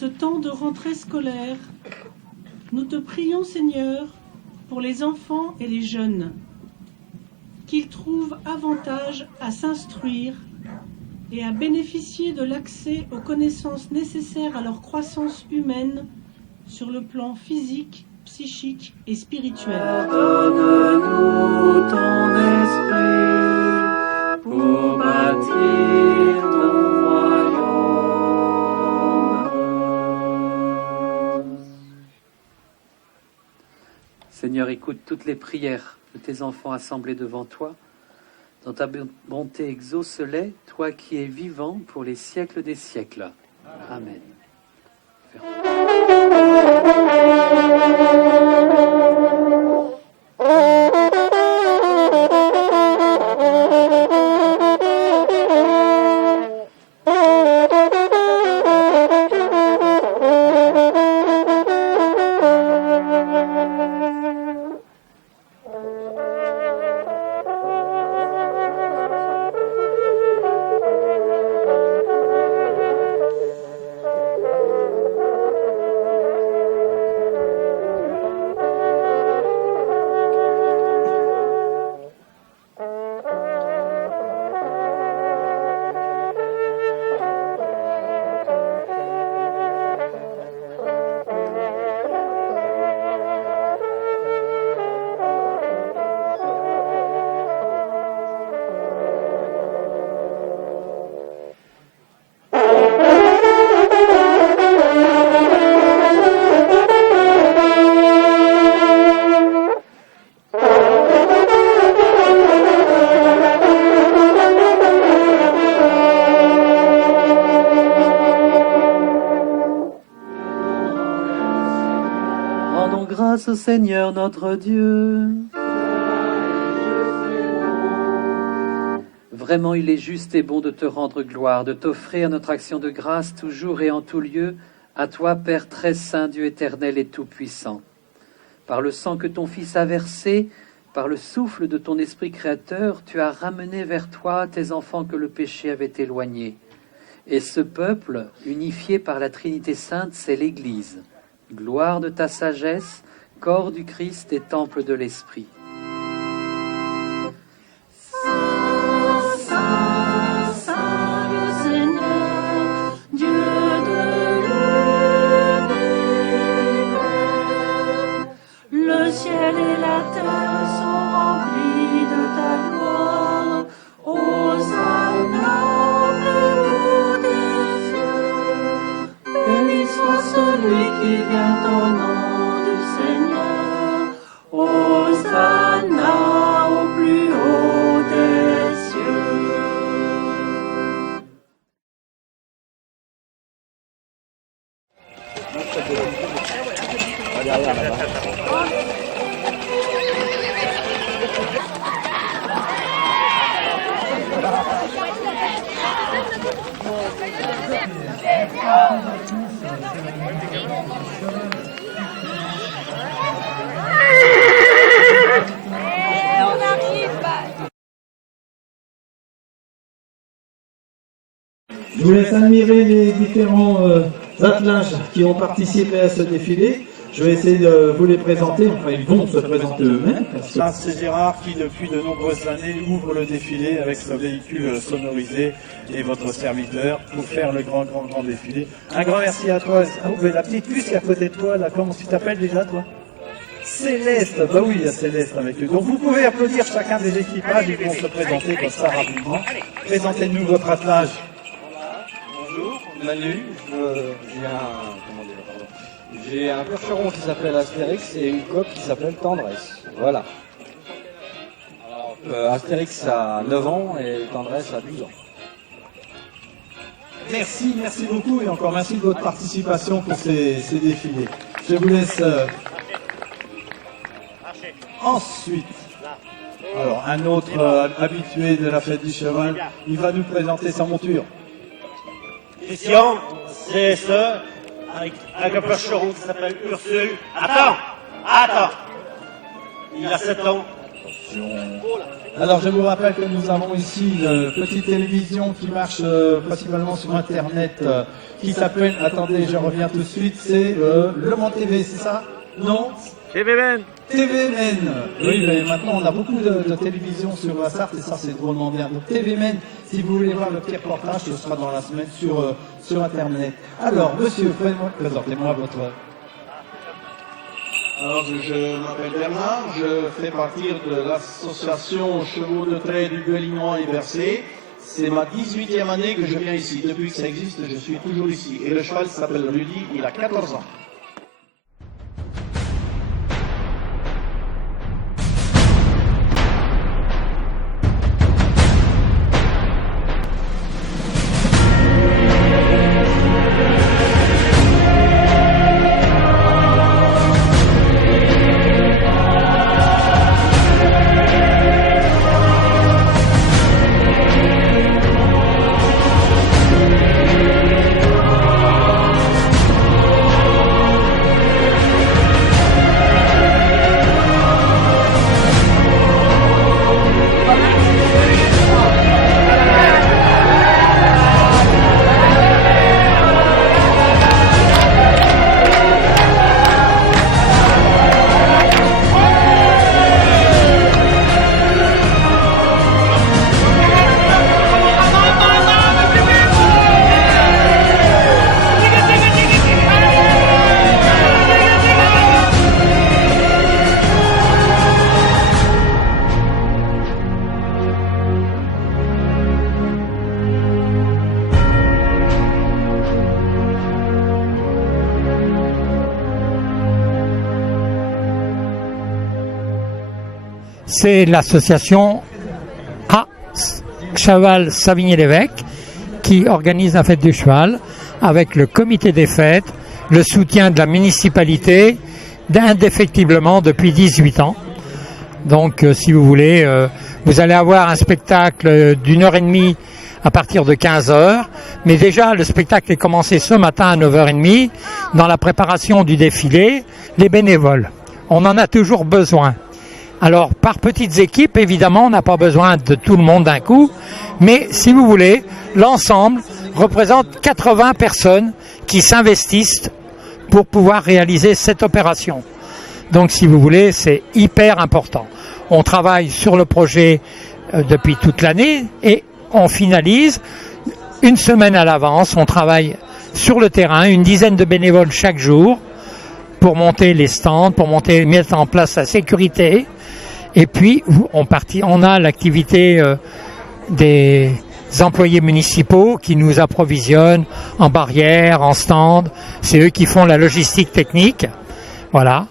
ce temps de rentrée scolaire, nous te prions, Seigneur, pour les enfants et les jeunes, qu'ils trouvent avantage à s'instruire et à bénéficier de l'accès aux connaissances nécessaires à leur croissance humaine sur le plan physique, psychique et spirituel. Donne-nous ton esprit pour bâtir ton royaume. Seigneur, écoute toutes les prières de tes enfants assemblés devant toi. Dans ta bonté, exauce-les, toi qui es vivant pour les siècles des siècles. Amen. Grâce au Seigneur notre Dieu. Vraiment, il est juste et bon de te rendre gloire, de t'offrir notre action de grâce toujours et en tout lieu, à toi, Père très saint, Dieu éternel et tout-puissant. Par le sang que ton Fils a versé, par le souffle de ton Esprit créateur, tu as ramené vers toi tes enfants que le péché avait éloignés. Et ce peuple, unifié par la Trinité sainte, c'est l'Église. Gloire de ta sagesse, corps du Christ et temple de l'Esprit. Je vous laisse admirer les différents attelages qui ont participé à ce défilé. Je vais essayer de vous les présenter, enfin ils vont se présenter eux-mêmes. C'est Gérard qui depuis de nombreuses années ouvre le défilé avec ce véhicule sonorisé et votre serviteur pour faire le grand défilé. Un grand merci à toi. La petite puce qui est à côté de toi, là, comment tu t'appelles déjà toi? Céleste, bah oui, il y a Céleste avec eux. Donc vous pouvez applaudir chacun des équipages, ils vont se présenter comme ça rapidement. Présentez-nous votre attelage. Bonjour, Manu, j'ai un percheron qui s'appelle Astérix et une coque qui s'appelle Tendresse. Voilà. Alors, Astérix a 9 ans et Tendresse a 12 ans. Merci beaucoup et encore merci de votre participation pour ces défilés. Je vous laisse ensuite. Alors un autre habitué de la fête du cheval, il va nous présenter sa monture. Christian, CSE, avec un percheron qui s'appelle Ursule. Attends, il a 7 ans. Alors je vous rappelle que nous avons ici une petite télévision qui marche principalement sur Internet, qui s'appelle, attendez je reviens tout de suite, c'est Le Mans TV, c'est ça? Non? TVN. TVN. Oui, mais maintenant on a beaucoup de télévisions sur la Sarthe et ça c'est drôlement bien. Donc TVN, si vous voulez voir le petit reportage, ce sera dans la semaine sur Internet. Alors monsieur, présentez-moi votre... Alors, je m'appelle Bernard, je fais partie de l'association Chevaux de Trait du Gueulinois et Versé. C'est ma 18e année que je viens ici. Depuis que ça existe, je suis toujours ici. Et le cheval s'appelle Rudy, il a 14 ans. C'est l'association A Cheval Savigny-l'Évêque qui organise la fête du cheval avec le comité des fêtes, le soutien de la municipalité, indéfectiblement depuis 18 ans. Donc si vous voulez, vous allez avoir un spectacle d'1h30 à partir de 15h, mais déjà le spectacle est commencé ce matin à 9h30 dans la préparation du défilé, les bénévoles. On en a toujours besoin. Alors, par petites équipes, évidemment, on n'a pas besoin de tout le monde d'un coup, mais si vous voulez, l'ensemble représente 80 personnes qui s'investissent pour pouvoir réaliser cette opération. Donc, si vous voulez, c'est hyper important. On travaille sur le projet depuis toute l'année et on finalise une semaine à l'avance. On travaille sur le terrain, une dizaine de bénévoles chaque jour pour monter les stands, pour mettre en place la sécurité. Et puis, on a l'activité des employés municipaux qui nous approvisionnent en barrières, en stands. C'est eux qui font la logistique technique. Voilà.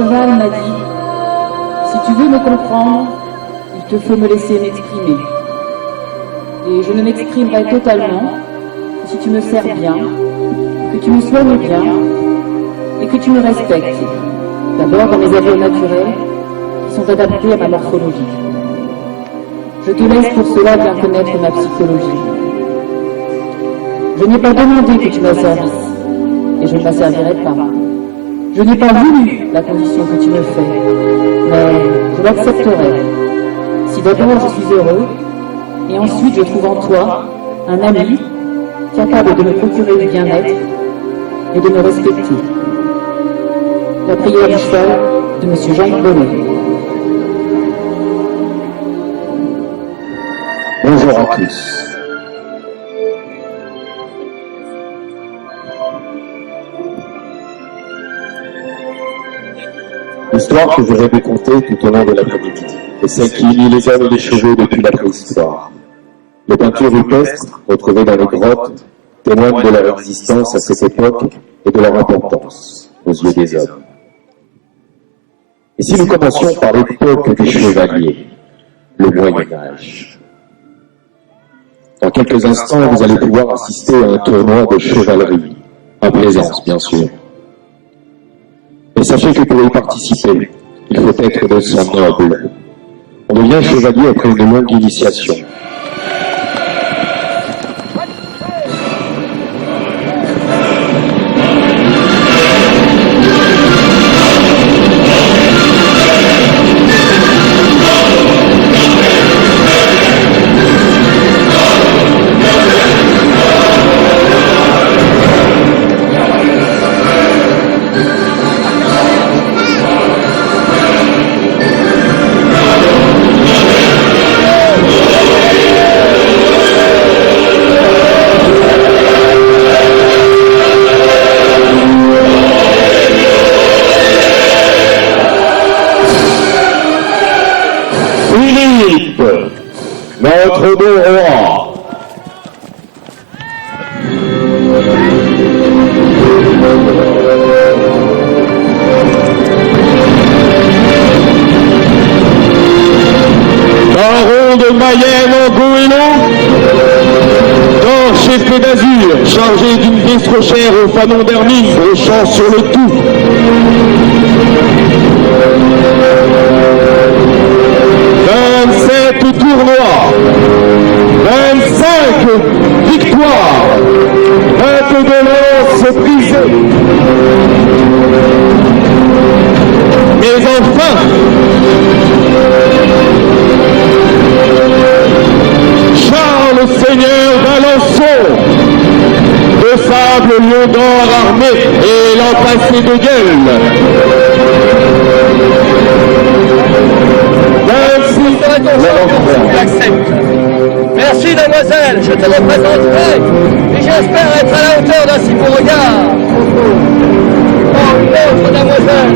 cheval m'a dit, si tu veux me comprendre, il te faut me laisser m'exprimer. Et je ne m'exprimerai totalement que si tu me sers bien, que tu me soignes bien et que tu me respectes. D'abord dans mes avoirs naturels qui sont adaptés à ma morphologie. Je te laisse pour cela bien connaître ma psychologie. Je n'ai pas demandé que tu m'asservisses et je ne m'asservirai pas. Je n'ai pas voulu la condition que tu me fais, mais je l'accepterai. Si d'abord je suis heureux, Et ensuite, je trouve en toi un ami capable de me procurer du bien-être et de me respecter. La prière du cheval de M. Jean Bonnet. Bonjour à tous. L'histoire que je vais vous conter tout au long de l'après-midi est celle qui unit les hommes et les chevaux depuis la préhistoire. Les peintures rupestres, retrouvées dans les grottes, témoignent de leur existence à cette époque et de leur importance aux yeux des hommes. Et si nous commencions par l'époque des chevaliers, le Moyen-Âge. Dans quelques instants, vous allez pouvoir assister à un tournoi de chevalerie, en plaisance bien sûr. Mais sachez que pour y participer, il faut être de sang noble. On devient chevalier après une longue initiation. Notre beau roi. Baron de Mayenne en goéland, torche épée d'azur, chargé d'une destrochère au fanon d'hermine, au chant sur le tout. Tournoi, 25 victoires, 22 lances brisées. Mais enfin, Charles Seigneur d'Alençon, de sable lion d'or armé et l'empassé de gueule. Merci mademoiselle, je te représenterai et j'espère être à la hauteur d'un si beau regard. Oh, une autre mademoiselle.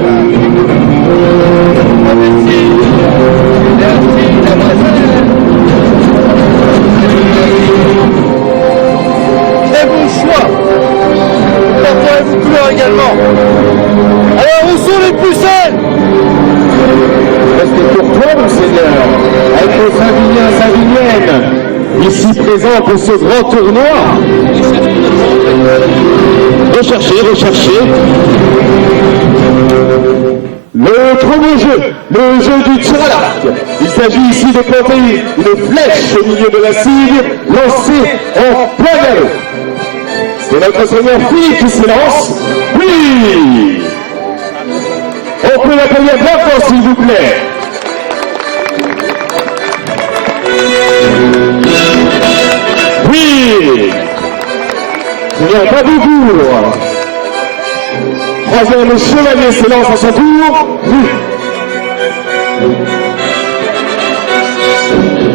Oh, merci. Merci mademoiselle. C'est mon choix. Porterez-vous couleur également. Alors où sont les pousselles? Restez pour toi, mon Seigneur, avec nos Saint-Vigniens, ici présents pour ce grand tournoi. Recherchez. Notre beau jeu, le jeu du tir à l'arc. Il s'agit ici de planter une flèche au milieu de la cible, lancée en plein galop. C'est notre Seigneur Philippe qui se lance. Oui! On peut l'applaudir bien fort, s'il vous plaît. Oui. Seigneur Babourgour. Troisième chevalier s'élance à son tour. Oui.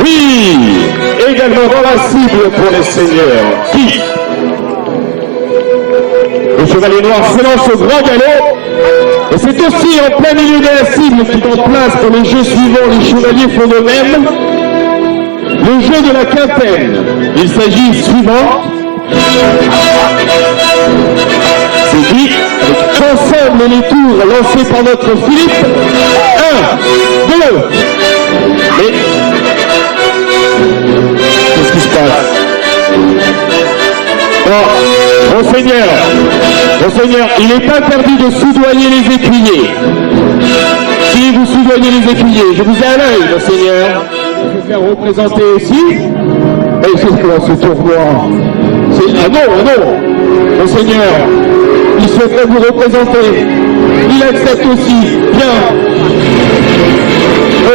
Oui. Également dans la cible pour les seigneurs. Qui? Le chevalier noir s'élance au grand galop. Et c'est aussi en plein milieu de la cible qui est en place pour le jeu suivant. Les chevaliers font de même. Le jeu de la quintaine. Il s'agit suivant. C'est dit. Ensemble les tours lancés par notre Philippe. 1, 2. Et qu'est-ce qui se passe? Oh, Monseigneur, il est interdit de soudoyer les écuyers. Si vous soudoyez les écuyers, je vous ai à l'œil, Monseigneur. Je vais faire représenter aussi. Mais c'est quoi ce tournoi? Ah non, Monseigneur, il souhaiterait vous représenter. Il accepte aussi. Bien. Oh.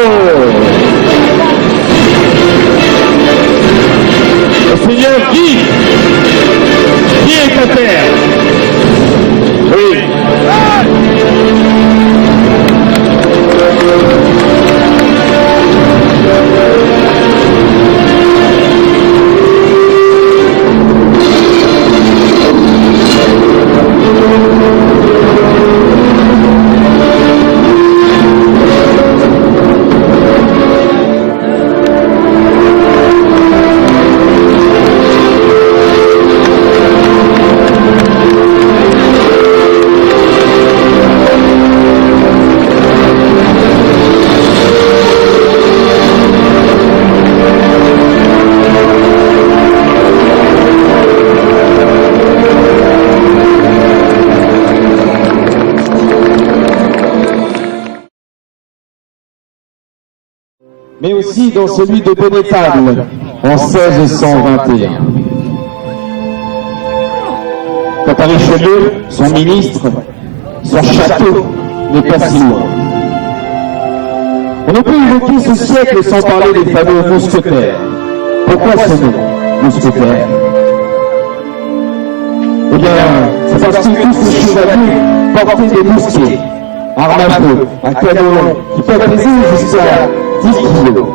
mais aussi dans celui de Bonnétable en 1621. Quant à Richelieu, son ministre, son château n'est pas si loin. On ne peut évoquer ce siècle sans parler des fameux mousquetaires. Pourquoi ce nom, mousquetaire? Eh bien, c'est parce que tous ces chevaliers portaient des mousquets, armes à feu, à canon, qui peuvent peser jusqu'à 10 kilos.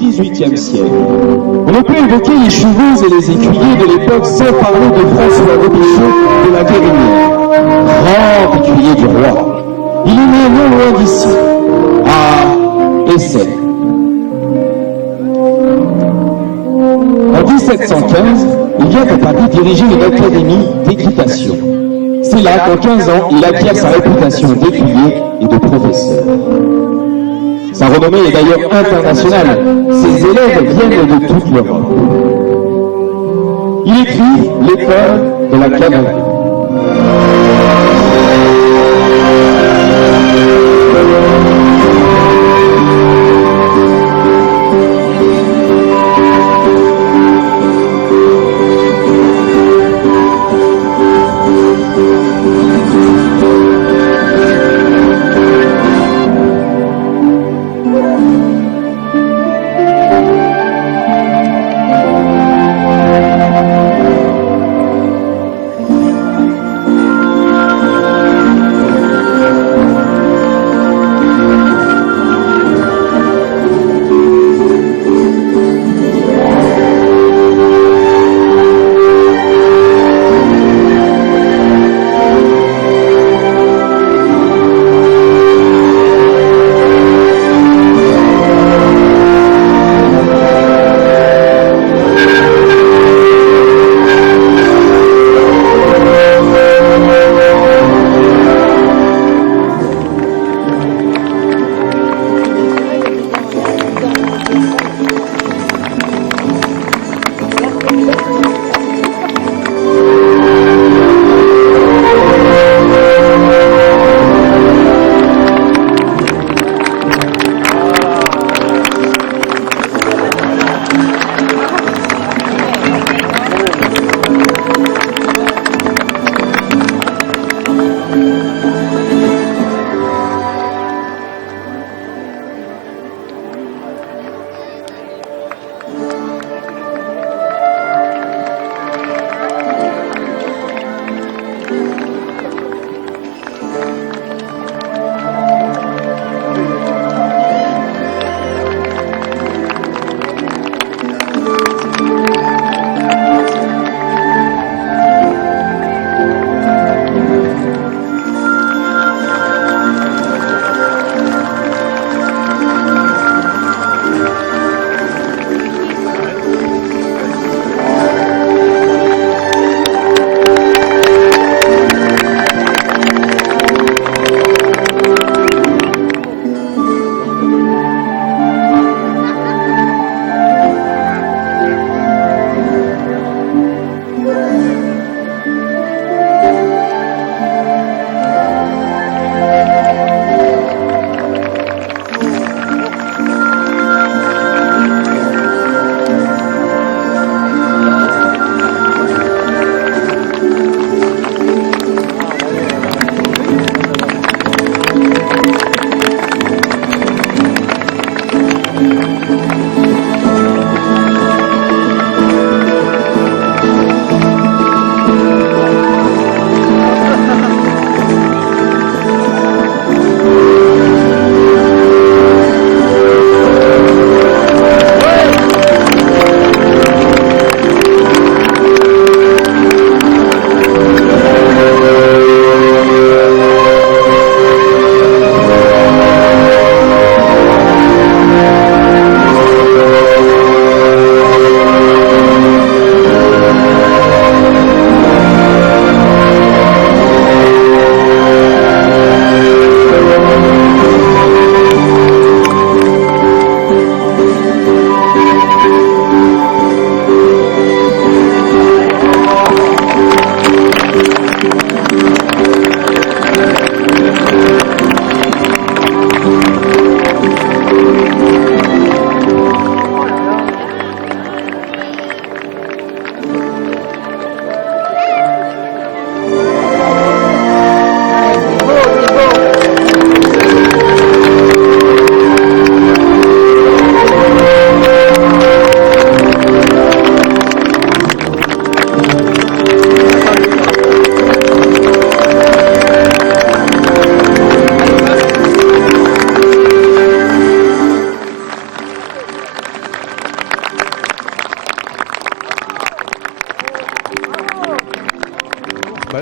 XVIIIe siècle. On ne peut évoquer les chevaux et les écuyers de l'époque sans parler de François Robichaud de la Guérinière, grand écuyer du roi. Il est né non loin d'ici, à Essel. En 1715, il vient à Paris diriger une académie d'équitation. C'est là qu'en 15 ans, il acquiert sa réputation d'écuyer et de professeur. Sa renommée est d'ailleurs internationale. Ses élèves viennent de toute l'Europe. Il écrit l'école de la cavalerie.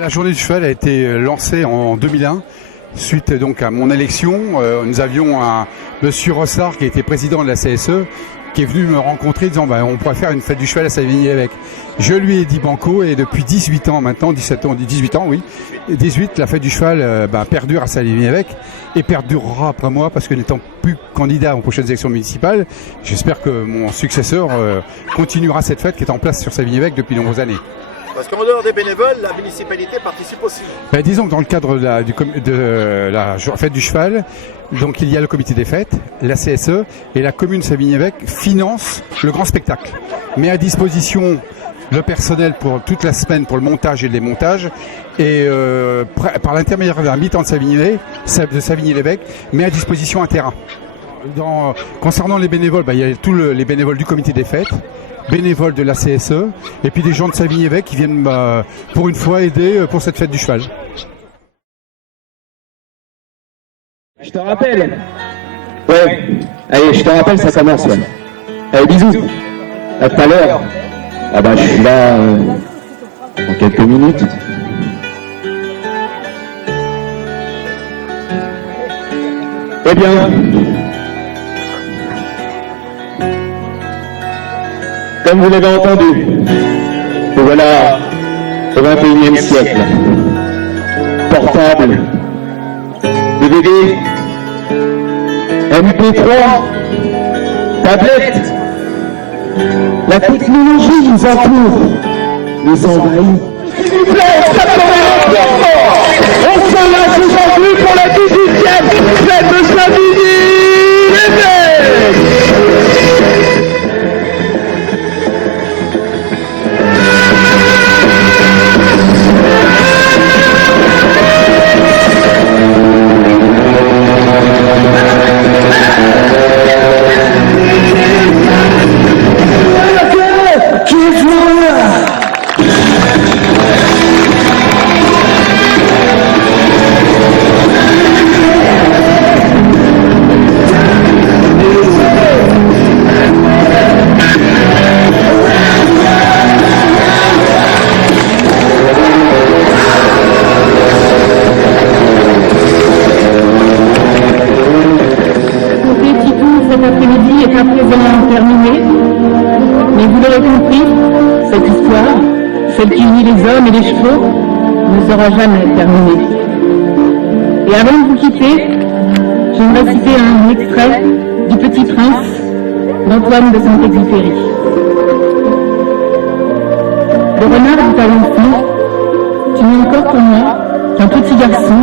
La journée du cheval a été lancée en 2001. Suite donc à mon élection, nous avions un monsieur Rossard qui était président de la CSE qui est venu me rencontrer disant on pourrait faire une fête du cheval à Savigny-l'Évêque. Je lui ai dit banco et depuis 18 ans maintenant, 18 ans, la fête du cheval perdure à Savigny-l'Évêque et perdurera après moi parce que n'étant plus candidat aux prochaines élections municipales, j'espère que mon successeur continuera cette fête qui est en place sur Savigny-l'Évêque depuis de nombreuses années. Parce qu'en dehors des bénévoles, la municipalité participe aussi. Disons que dans le cadre de la fête du cheval, donc il y a le comité des fêtes, la CSE et la commune Savigny-l'Évêque finance le grand spectacle. Met à disposition le personnel pour toute la semaine pour le montage et le démontage et par l'intermédiaire d'un habitant de Savigny-l'Évêque met à disposition un terrain. Concernant les bénévoles, il y a tous les bénévoles du comité des fêtes, bénévoles de la CSE et puis des gens de Savigny-l'Évêque qui viennent pour une fois aider pour cette fête du cheval. Je te rappelle. Ouais. Allez, je te rappelle, ça commence. Ouais. Allez, bisous. À tout à l'heure. Je suis là en quelques minutes. Eh bien, comme vous l'avez entendu, nous voilà au XXIe siècle. Portable, DVD, MP3, tablette, la technologie nous entoure, nous envahit. S'il vous plaît, on se lance aujourd'hui pour la 18e fête de Savigny-l'Évêque. Celle qui unit les hommes et les chevaux ne sera jamais terminée. Et avant de vous quitter, j'aimerais citer un extrait du Petit Prince d'Antoine de Saint-Exupéry. Le renard dit à l'enfant, tu n'es encore pour moi qu'un petit garçon,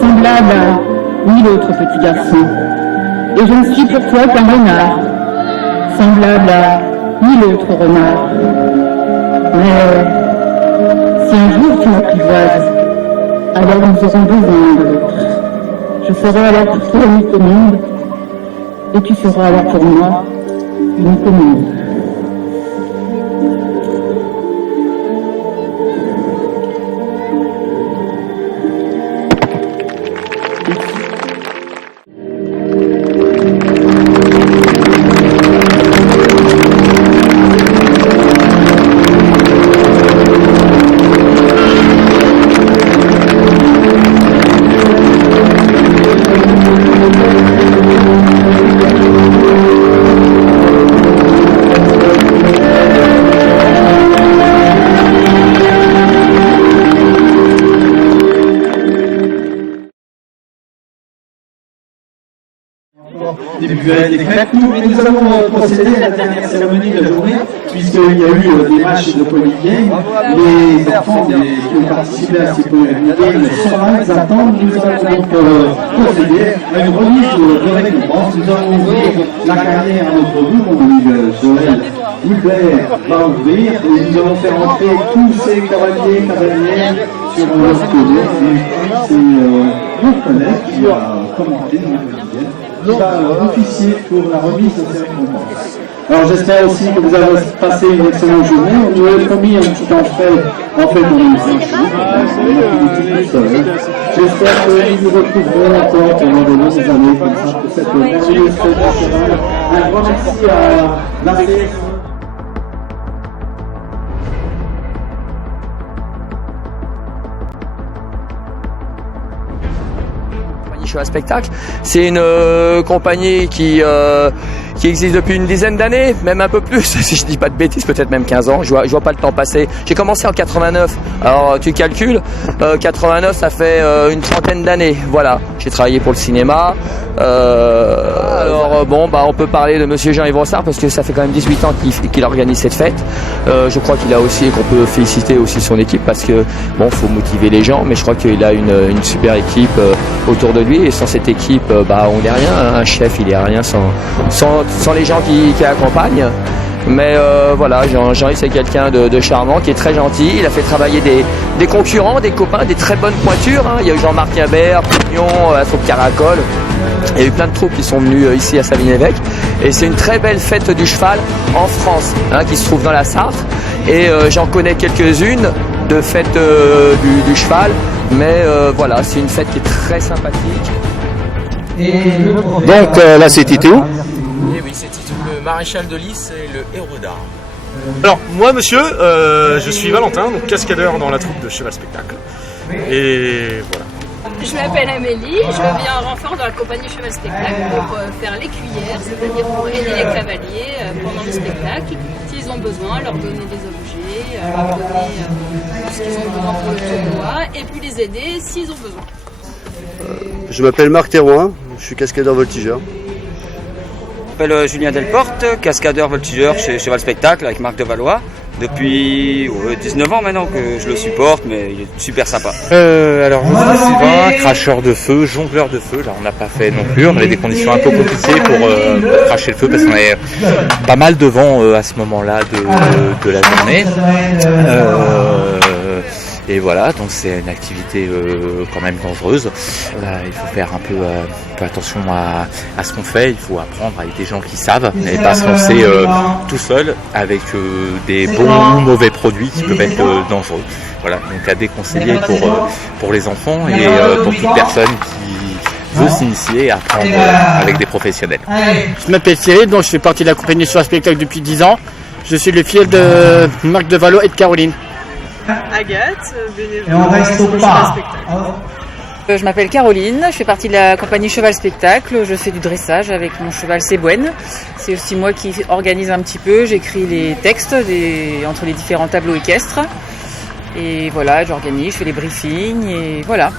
semblable à 1000 autres petits garçons. Et je ne suis pour toi qu'un renard, semblable à 1000 autres renards. Mais si un jour tu m'apprivoises, alors nous aurons besoin de l'autre. Je serai alors pour toi unique au monde, et tu seras alors pour moi unique au monde. Des crêpes, nous avons procédé à la dernière cérémonie de la journée, puisqu'il y a eu des matchs de Poly Game. Les enfants qui ont participé à ces Poly Game sont là, ils attendent. Nous allons donc procéder à une remise de récompense. Nous allons ouvrir la carrière à notre groupe, Joël Hubert va ouvrir, et nous allons faire entrer tous ces cavaliers, cavalières sur leur côté. Et puis c'est mon collègue qui a commenté qui va officier pour la remise de ces récompenses. Alors j'espère aussi que vous avez passé une excellente journée. On nous avait promis un petit entrée, en fait on est 5 jours. J'espère que nous nous retrouverons encore pendant de longues années comme ça pour cette merveilleuse fête nationale. Un grand merci à la CSE. Cheval Spectacle. C'est une compagnie qui existe depuis une dizaine d'années, même un peu plus, si je dis pas de bêtises, peut-être même 15 ans. Je vois pas le temps passer. J'ai commencé en 89. Alors tu calcules, 89 ça fait une trentaine d'années. Voilà, j'ai travaillé pour le cinéma. On peut parler de Monsieur Jean-Yves Rossard parce que ça fait quand même 18 ans qu'il organise cette fête. Je crois qu'il a aussi, qu'on peut féliciter aussi son équipe parce que faut motiver les gens, mais je crois qu'il a une super équipe autour de lui et sans cette équipe, on n'est rien. Un chef, il est rien sans les gens qui accompagnent. Mais Jean-Yves c'est quelqu'un de charmant, qui est très gentil. Il a fait travailler des concurrents, des copains, des très bonnes pointures. Il y a eu Jean-Marc Imbert, Pignon, la troupe Caracol. Il y a eu plein de troupes qui sont venues ici à Savigny-Évêque. Et c'est une très belle fête du cheval en France, qui se trouve dans la Sarthe. Et j'en connais quelques-unes de fêtes du cheval. Mais c'est une fête qui est très sympathique. Donc là c'est Titou. Et oui, c'est Titou, le maréchal de Lys et le héros d'art. Alors, moi, monsieur, je suis Valentin, donc cascadeur dans la troupe de Cheval Spectacle. Et voilà. Je m'appelle Amélie, je viens en renfort dans la compagnie Cheval Spectacle pour faire les cuillères, c'est-à-dire pour aider les cavaliers pendant le spectacle. S'ils ont besoin, leur donner des objets, leur donner tout ce qu'ils ont besoin pour le tournoi, et puis les aider s'ils ont besoin. Je m'appelle Marc Thérouin, je suis cascadeur voltigeur. Je m'appelle Julien Delporte, cascadeur voltigeur chez Cheval Spectacle avec Marc de Valois. Depuis 19 ans maintenant que je le supporte, mais il est super sympa. Alors, je suis Sylvain, cracheur de feu, jongleur de feu. Là, on n'a pas fait non plus. On avait des conditions un peu compliquées pour cracher le feu parce qu'on avait pas mal de vent à ce moment-là de la journée. Et voilà, donc c'est une activité quand même dangereuse. Il faut faire un peu attention à ce qu'on fait. Il faut apprendre avec des gens qui savent, et pas se lancer tout seul avec des bons ou mauvais produits qui peuvent être dangereux. Voilà, donc à déconseiller pour les enfants et pour toute personne qui veut s'initier et apprendre avec des professionnels. Je m'appelle Cyril, donc je fais partie de la compagnie Cheval Spectacle depuis 10 ans. Je suis le fils de Marc de Valois et de Caroline. Agathe, bénévole Cheval Spectacle. Je m'appelle Caroline, je fais partie de la compagnie Cheval Spectacle, je fais du dressage avec mon cheval Sébouenne. C'est aussi moi qui organise un petit peu, j'écris les textes entre les différents tableaux équestres. Et voilà, j'organise, je fais les briefings et voilà.